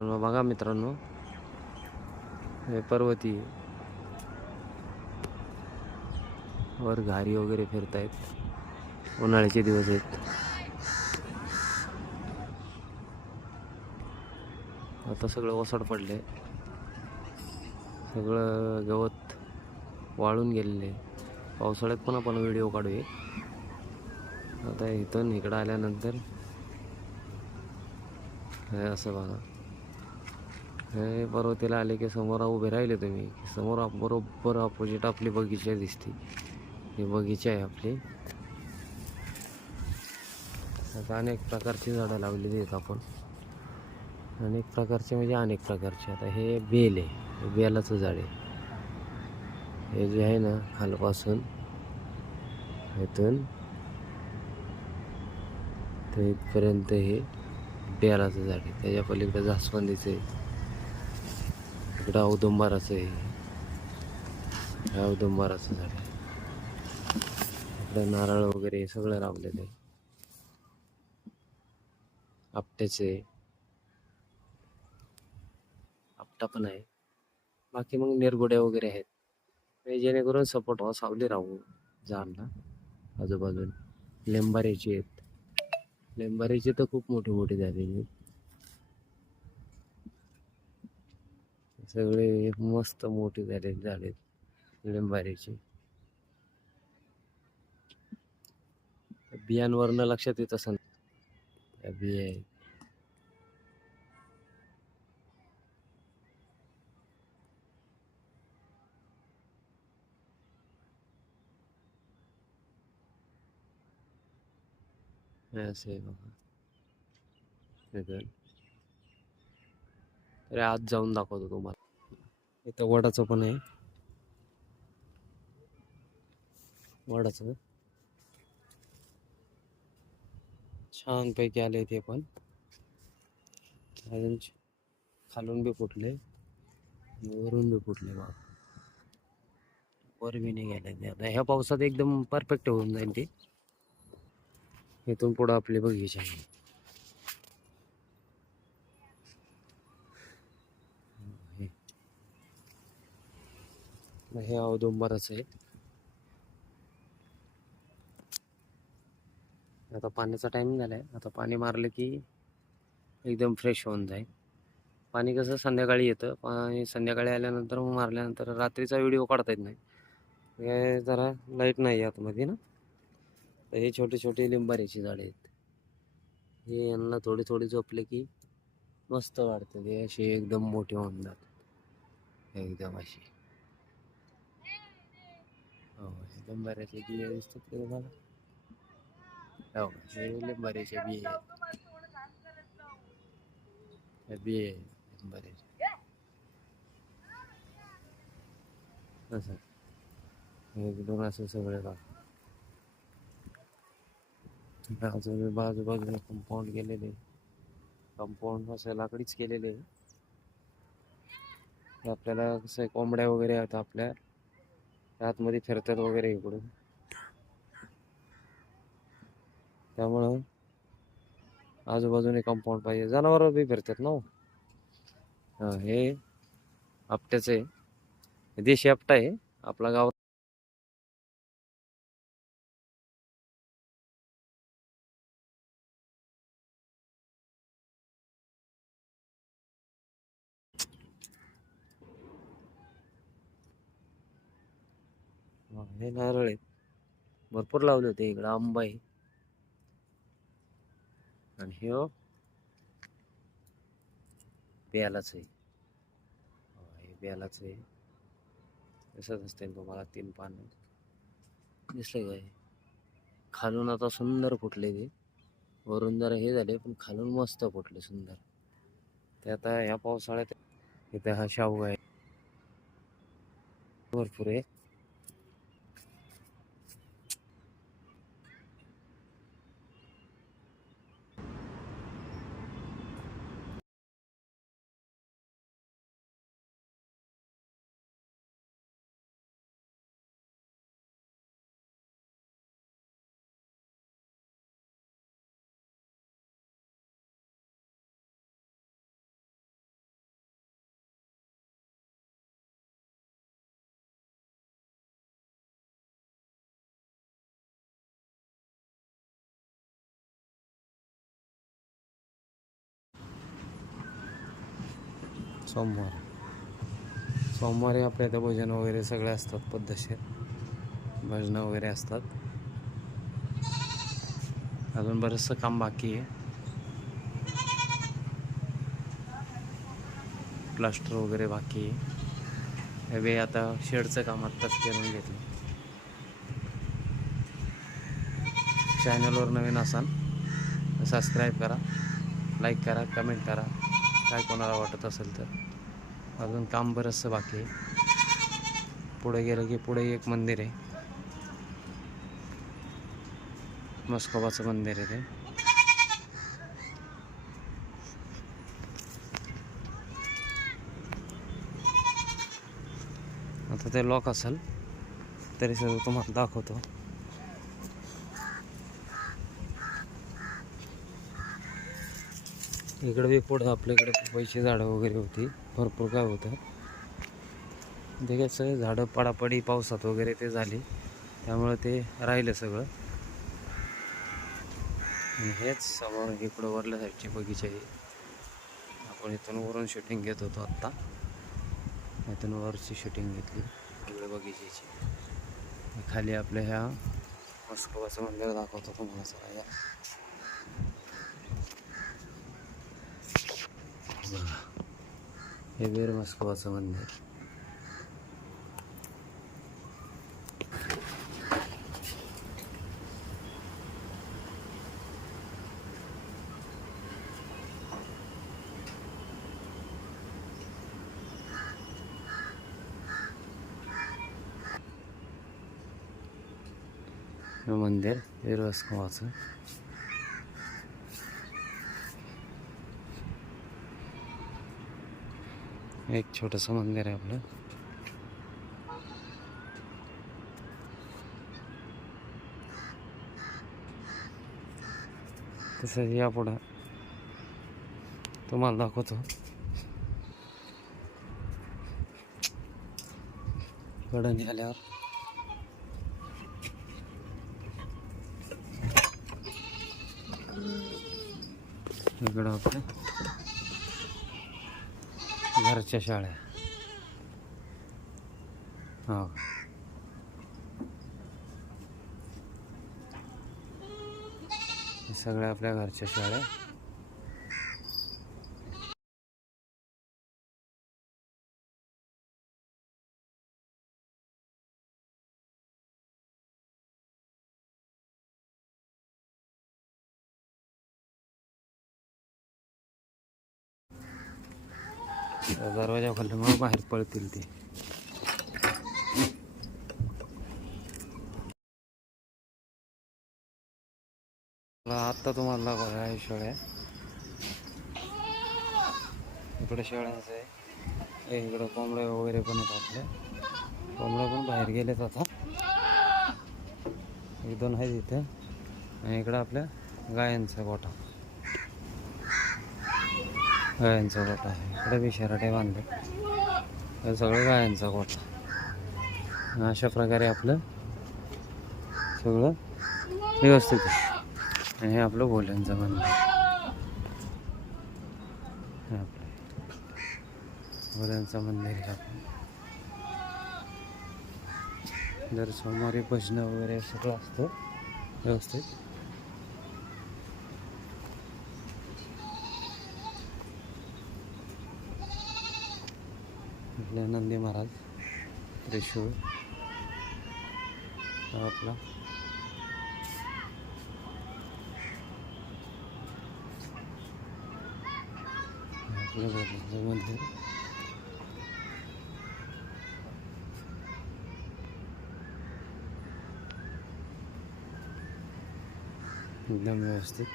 बघा मित्रांनो, हे पर्वती वर घारी वगैरे फिरतायत. उन्हाळ्याचे दिवस आहेत. आता सगळं ओसाड पडले, सगळं गवत वाळून गेलेले. पावसाळ्यात पण आपण व्हिडिओ काढूया. आता इथून इकडं आल्यानंतर हे असं बघा, हे पर्वतीला आले की समोर उभे राहिले तुम्ही, समोर बरोबर अपोजिट आपली बगीचा दिसते. ही बगीचा आहे आपली. आता अनेक प्रकारची झाडं लावलेली आहेत आपण. अनेक प्रकारचे म्हणजे अनेक प्रकारचे. आता हे बेल आहे, हे बेलाचं झाड आहे. हे जे आहे ना, खालपासून इथून ते इथपर्यंत हे बेलाचं झाड आहे. त्याच्या पलीकडे जास्वंदीचं आहे, इकडं औदुंबराचं आहे, हे औदुंबराचं झाड आहे. इकडे नारळ वगैरे सगळं लावलेलं आहे. आपट्याचे आपटा पण आहे. बाकी मग निरगुड्या वगैरे आहेत, जेणेकरून सपोर्ट व्हावं, सावली राहू झाडला आजूबाजूला. लिंबाऱ्याची आहेत, लिंबाऱ्याची तर खूप मोठी मोठी झालेली आहेत. सगळे मस्त मोठी झालेली झाड आहेत लिंबाऱ्याची. बियांवरनं लक्षात येत असेल, त्या बिया आहेत. हे असं आहे बघा. इथं तरी आज जाऊन दाखवतो तुम्हाला. इथं वडाचं पण आहे, वडाचं छान पैकी आले ते पण. अजून खालून बी फुटले, वरून बी फुटले बघा. वर बी नाही गेले ते. आता ह्या पावसात एकदम परफेक्ट होऊन जाईल ते. इथून पुढं आपली बगीचा आहे. हे औदुंबरच आहे. आता पाण्याचा टाइम झालाय, आता पाणी मारलं की एकदम फ्रेश होऊन जाईल. पाणी कसं संध्याकाळी येतं, पाणी संध्याकाळी आल्यानंतर मग मारल्यानंतर रात्रीचा व्हिडिओ काढता येत नाही. हे जरा लाईट नाही आतमध्ये ना. तर हे छोटे छोटे लिंबाऱ्याची झाडे आहेत. हे यांना थोडी थोडी झोपले की मस्त वाढते, ते असे एकदम मोठे होऊन जातात एकदम अशी. हो, हे लिंबाऱ्याचे बिया दिसतात ते तुम्हाला. हो, हे लिंबाऱ्याचे बिया आहेत. हे बिया आहेत लिंबाऱ्याचे. असं एकदम असं सगळे बाजूबाजूने कंपाऊंड केलेले. कंपाऊंड असं लाकडीच केलेले आहे. आपल्याला कसं कोंबड्या वगैरे आहेत आपल्या आतमध्ये फिरतात वगैरे इकडून, त्यामुळं आजूबाजूने कंपाऊंड पाहिजे. जनावर बी फिरतात ना. हे आपट्याचं आहे, देशी आपटा आहे आपला गाव. हे नारळ आहेत, भरपूर लावले होते. इकडं आंबा आहे, आणि हे बेलाच आहे. हे बेलाच आहे. दिसत असतील तुम्हाला 3 पानं दिसले काय. खालून आता सुंदर फुटले ते, वरून जरा हे झाले पण खालून मस्त फुटले सुंदर. ते आता ह्या पावसाळ्यात इथे हा शाहू आहे भरपूर आहे. सोमवारी आपल्या इथं भजन वगैरे सगळे असतात, पद्धतशीर भजनं वगैरे असतात. अजून बरंचसं काम बाकी आहे. प्लास्टर वगैरे बाकी आहे. हे आता शेडचं काम आत्ताच करून घेतलं. चॅनलवर नवीन असाल सबस्क्राईब करा, लाईक करा, कमेंट करा, काय कोणाला वाटत असेल तर. अजून काम बरंचसं बाकी आहे. पुढे गेलं की पुढे एक मंदिर आहे, म्हस्कोबाचं मंदिर आहे ते. आता ते लॉक असेल तरी सगळं तुम्हाला दाखवतो. इकडे बी पुढं आपल्याकडे पपईची झाडं वगैरे होती, भरपूर काय होतं. ते कसं झाडं पडापडी पावसात वगैरे ते झाली, त्यामुळे ते राहिलं सगळं. आणि हेच समोर इकडं वरल्या साईडची बगीचा आहे. आपण इथून वरून शूटिंग घेत होतो आत्ता. इथून वरची शूटिंग घेतली इकडे बगीच्याची. खाली आपल्या ह्या म्हस्कोबाचं मंदिर दाखवतो तुम्हाला सगळ्या. हे वीर म्हस्कोबाचं मंदिर. मंदिर वीर म्हस्कोबाचं. एक छोटंसं मंदिर आहे आपलं. तसंच या पुढं तुम्हाला दाखवतो. इकडं आल्यावर इकडं आपल्या घरच्या शाळा. हो, सगळ्या आपल्या घरच्या शाळा. दरवाजा खोलल्यामुळे बाहेर पळतील ते. आत्ता तुम्हाला दाखवलं आहे शेळ्या. इकडे शेळ्यांचं आहे. इकडं कोंबड्या वगैरे पण आहेत आपल्या. कोंबड्या पण बाहेर गेलेत आता, 1-2 आहेत इथं. आणि इकडं आपल्या गायांचा गोठा. गायांचा गोठा आहे. इकडे बी शराटे बांधले. हे सगळं गायांचा गोठा. अशा प्रकारे आपलं सगळं व्यवस्थित आहे. आणि हे आपलं भोल्यांचं मंदिर. हे आपलं भोल्यांचं मंदिर आहे आपलं. दर सोमवारी भजनं वगैरे सगळं असतं व्यवस्थित. आपल्या नंदी महाराज त्रिशूळ आपला. आपलं भोलेचं मंदिर. एकदम व्यवस्थित.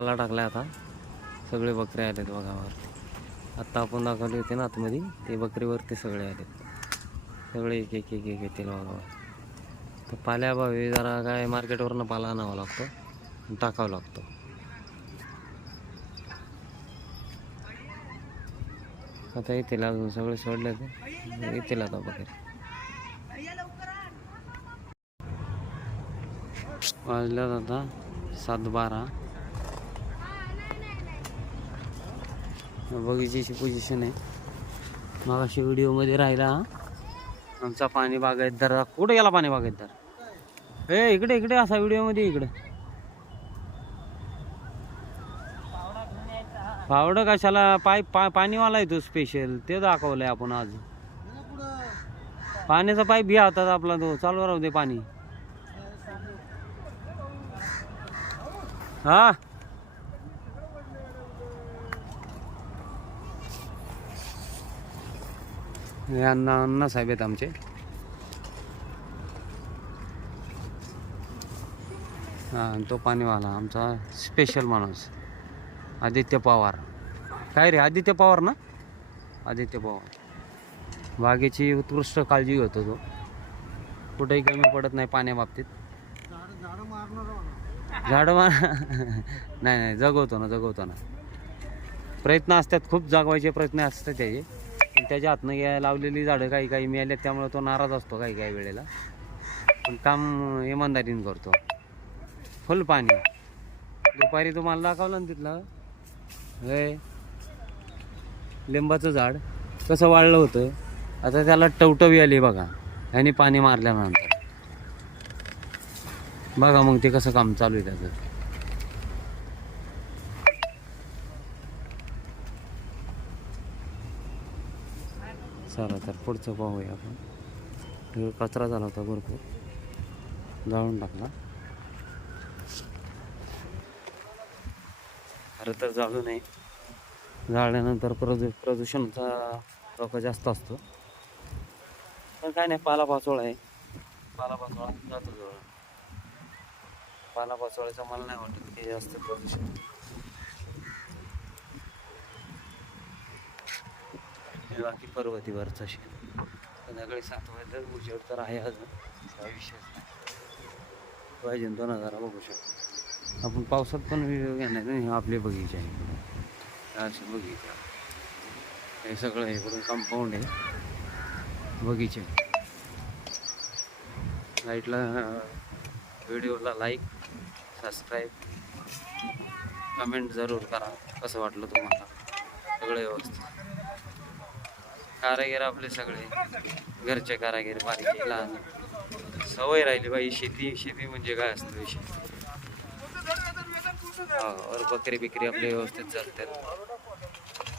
मला टाकलाय आता. सगळे बकरे आलेत बघा वरती. आत्ता आपण दाखवले होते ना आतमध्ये, ते बकरीवरती सगळे आलेत. सगळे एक एक एक एक येतील बघा. तर पाल्याभावी जरा काय मार्केटवरनं पाला आणावा लागतो, टाकावा लागतो. आता येतील अजून सगळे सोडले ते येतील आता बकरी. वाजल्यात आता 7:12. बगीचीची पोझिशन आहे. मग अशी व्हिडिओमध्ये राहिला आमचा पाणी बागायतदार. कुठे गेला पाणी बागायतदार? हे इकडे इकडे असा व्हिडिओमध्ये इकडे. फावडं कशाला? पाणीवाला आहे तो स्पेशल, ते दाखवलंय आपण आज. पाण्याचा पाईप घ्या हातात आपला, तो चालू राहू दे पाणी. हा हे अण्णा साहेब आहेत आमचे. हा, तो पाणीवाला आमचा स्पेशल माणूस आदित्य पवार. काय रे, आदित्य पवार ना? आदित्य पवार. बागेची उत्कृष्ट काळजी घेतो तो, कुठेही कमी पडत नाही पाण्याबाबतीत. झाडं मार नाही जगवतो ना. प्रयत्न असतात, खूप जागवायचे प्रयत्न असतात त्याचे. पण त्याच्या हातनं लावलेली झाडं काही मिळाल्यात, त्यामुळे तो नाराज असतो काही वेळेला. पण काम इमानदारीने करतो. फुल पाणी. दुपारी तुम्हाला दाखवलं ना तिथलं, हे लिंबाचं झाड कसं वाळलं होतं, आता त्याला टवटवी आली बघा, आणि पाणी मारल्यानंतर. बघा मग ते कसं काम चालू आहे त्याचं. चला तर पुढचं पाहूया आपण. कचरा झाला होता भरपूर, जाळून टाकला. खरं तर जाळू नये, जाळल्यानंतर प्रदूषणाचा धोका जास्त असतो. पण काय नाही, पालापाचोळा आहे, पालापाचोळा जातो जवळ. पालापाचोळ्याचं मला नाही वाटत की जास्त प्रदूषण. बाकी पर्वतीवरचा शेत संध्याकाळी 7 वाजता उजेड तर आहे अजून, काही विषय पाहिजे 2000 बघू शकतो आपण. पावसात पण व्हिडिओ घेणार नाही. आपले बगीचे आहे, असे बगीचे. हे सगळं इकडून कंपाऊंड आहे, बगीचे. लाईटला व्हिडिओला लाईक, सबस्क्राईब, कमेंट जरूर करा कसं वाटलं तुम्हाला. सगळं व्यवस्थित. कारागीर आपले सगळे घरचे कारागीर, बारीक लहान. सवय राहिली बाई, शेती म्हणजे काय असतं विषय. और बकरी बिकरी आपले व्यवस्थित चालतात.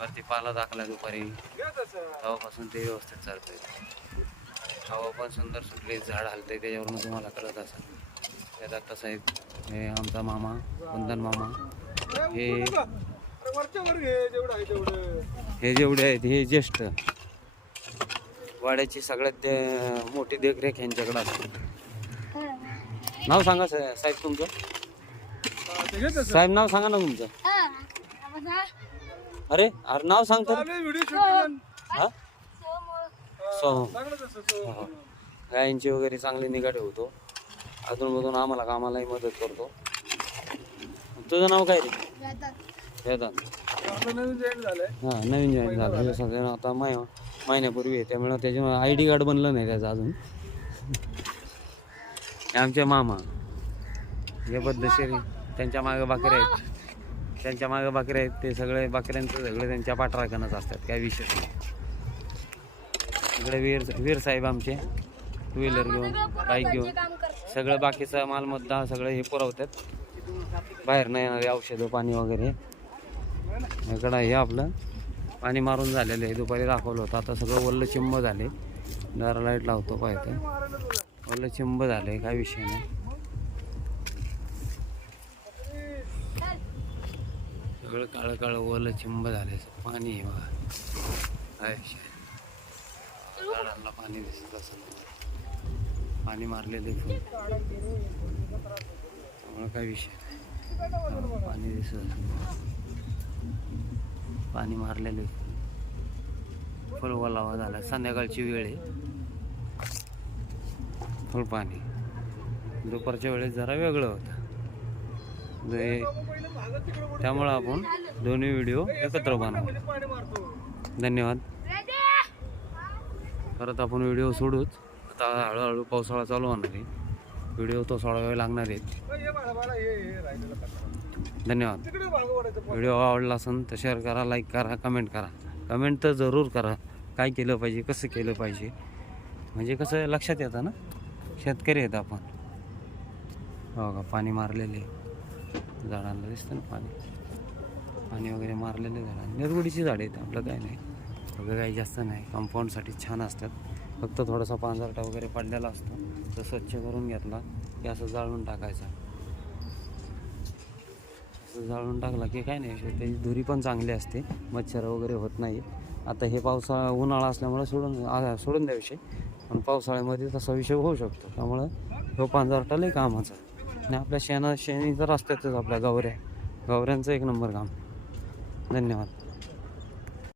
वरती पाला दाखला दुपारी, तेव्हापासून ते व्यवस्थित चालतंय. हवा पण सुंदर सुटली, झाड हलतंय, त्याच्यावरून तुम्हाला कळत असेल. हे दत्ता साहेब, हे आमचा मामा वंदन मामा, हे जेवढे आहेत हे ज्येष्ठ. वाड्याची सगळ्यात मोठी देखरेख यांच्याकडे असते. नाव सांगा साहेब तुमचं. साहेब नाव सांगा ना तुमचं. अरे नाव सांगतो. गायींची वगैरे चांगली निगा ठेवतो, अधूनमधून आम्हाला कामालाही मदत करतो. तुझं नाव काय रे? वेदांत. हां, नवीन जॉईन झालं. हे सगळं आता महिन्यापूर्वी आहे, त्यामुळे त्याच्यामुळे ID कार्ड बनलं नाही त्याचं अजून. आमचे मामा हे पद्धतशीर, त्यांच्या मागे बाकऱ्या आहेत, ते सगळे बाकऱ्यांचं सगळे त्यांच्या पाठराखणच असतात, काही विषय नाही. इकडे वीर साहेब आमचे 2 व्हीलर घेऊन, बाईक घेऊन सगळं बाकीचा मालमत्ता सगळं हे पुरवतात. बाहेर नाही येणारे औषधं पाणी वगैरे. इकडं हे आपलं पाणी मारून झालेलं आहे, दुपारी दाखवलं होतं. आता सगळं वल्ल चिंब झाले. जरा लाईट लावतो पाहिजे, वल्ल चिंब झाले, काय विषय नाही. सगळं काळं काळं वल्ल चिंब झाले. पाणी आहे बघा, काय विषय. झाडांना पाणी दिसत असेल, पाणी मारलेले फुल, त्यामुळं काय विषय नाही. पाणी दिसत असेल, पाणी मारलेले फुल ओलावा झाला. संध्याकाळची वेळ आहे, फुल पाणी. दुपारच्या वेळेस जरा वेगळं होतं, त्यामुळं आपण दोन्ही व्हिडिओ एकत्र बनवू. धन्यवाद. परत आपण व्हिडिओ सोडूच. आता हळूहळू पावसाळा चालू होणार आहे. व्हिडिओ तो सोडावे लागणार आहेत. धन्यवाद. व्हिडिओ आवडला असेल तर शेअर करा, लाईक करा, कमेंट करा. कमेंट तर जरूर करा, काय केलं पाहिजे, कसं केलं पाहिजे, म्हणजे कसं लक्षात येतं ना, शेतकरी आहेत आपण. हो का, पाणी मारलेले झाडांना दिसतं ना, पाणी वगैरे मारलेले झाडांना. निरगुडीची झाडे आहेत, आपलं काय नाही, सगळं काही जास्त नाही. कंपाऊंडसाठी छान असतात, फक्त थोडासा पांजरटा वगैरे पडलेला असतो, तर स्वच्छ करून घेतला की असं जाळून टाकायचा. असं जाळून टाकला की काय नाही, त्याची धुरी पण चांगली असते, मच्छर वगैरे होत नाही. आता हे उन्हाळा असल्यामुळे सोडून द्या विषय, पण पावसाळ्यामध्ये तसा विषय होऊ शकतो. त्यामुळं तो पांजरटा लई कामाचा. आणि आपल्या शेणी तर असतातच, आपल्या गवऱ्यांचं एक नंबर काम. धन्यवाद.